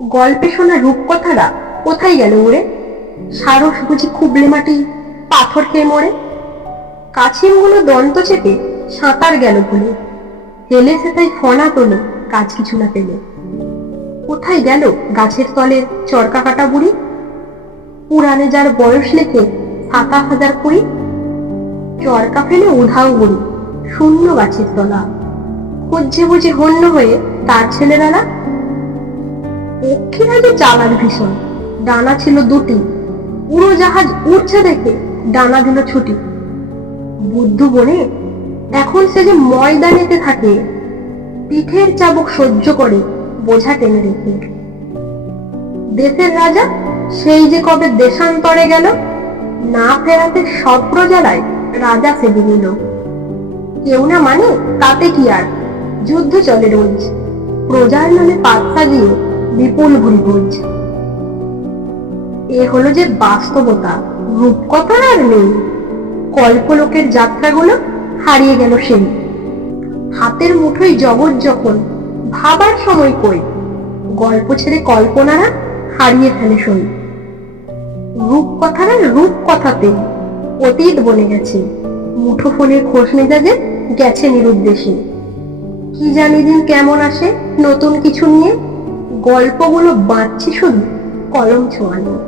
গল্পে শোনা রূপকথারা কোথায় গেল উড়ে? সারস বুঝি খুবলে মাটি পাথর খেয়ে মরে? কাছিমগুলো দন্ত চেপে সাঁতার গেল ভুলে, হেলে সেটাই ফনা তোলে কাজ কিছু না পেলে। কোথায় গেল গাছের তলের চরকা কাটা বুড়ি? পুরাণে যার বয়স লেখে ৭,০০০ কুড়ি। চরকা ফেলে উধাও বুড়ি শূন্য গাছের তলা, খুঁজছে বুঝি হন্য হয়ে তার ছেলেবেলা। পক্ষীরা যে চালাক ভীষণ, ডানা ছিল দুটি, উড়োজাহাজ উড়ছে দেখে ডানা দিল ছুটি। বুদ্ধু বনে এখন সে যে ময়দানেতে থাকে, পিঠের চাবুক সহ্য করে বোঝা টেনে রেখে। দেশের রাজা সেই যে কবে দেশান্তরে গেল, না ফেরাতে সব প্রজারাই রাজা সেজে নিল। কেউ না মানে তাতে কি আর, যুদ্ধ চলে রোজ, প্রজার নামে পাত সাজিয়ে বিপুল ভুরি ভোজ। এ হলো যে বাস্তবতা, রূপকথার আর নেই। কল্পলোকের যাত্রাগুলো হারিয়ে গেল সেই। হাতের মুঠোয় জগৎ যখন, ভাবার সময় কই, গল্প ছেড়ে কল্পনারা হারিয়ে ফেলে সই। রূপকথারা রূপকথাতে অতীত বনে গেছে, মুঠো ফোনের খোঁজ মেজাজে গেছে নিরুদ্দেশে। কি জানি দিন কেমন আসে নতুন কিছু নিয়ে, গল্পগুলো বাঁচছে শুধু কলম ছোঁয়া নিয়ে।